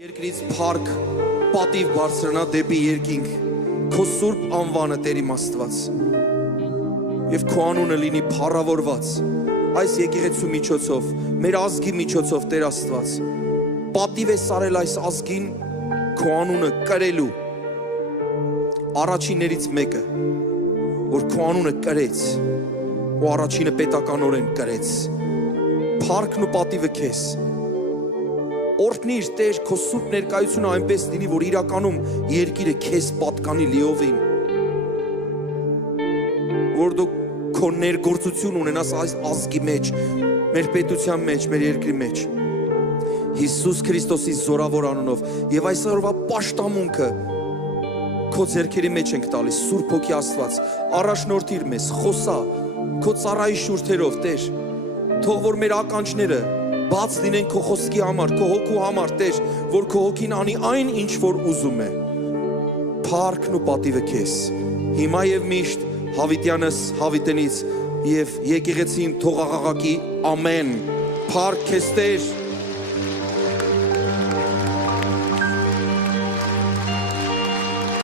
Երկրից փառք, պատիվ բարձրանա դեպի երկինք, քո սուրբ անվանը Տեր իմ Աստված, եւ քո անունը լինի փառավորված այս եկեղեցու միջոցով, մեր ազգի միջոցով Տեր Աստված, պատիվ ես արել այս ազգին քո անունը կրելու, առաջիններից մեկը, որ քո անունը կրեց, ու առաջինը պետականորեն կրեց, փառքն ու պատիվը քեզ, Օրհնիր Տեր քո սուրբ ներկայությունը այնպես լինի, որ իրականում երկիրը քեզ պատկանի լիովին, որ դու քո ներգործություն ունենաս այս ազգի մեջ, մեր պետության մեջ, մեր երկրի մեջ, Հիսուս Քրիստոսի զորավոր անունով, եւ այսօրվա պաշտամունքը քո ձեռքերի մեջ ենք տալիս, Սուրբ Հոգի Աստված, առաջնորդիր մեզ, խոսա քո ծառայի շուրթերով, Տեր, թող որ մեր ականջները բաց լինեն քո խոսքի համար, քո հոգու համար, Տեր, որ քո հոգին անի այն, ինչ որ ուզում է, փառքն ու պատիվը քեզ, հիմա եւ միշտ, հավիտյանս հավիտենից, եւ եկեղեցին թող աղաղակի ամեն, փառք քեզ Տեր,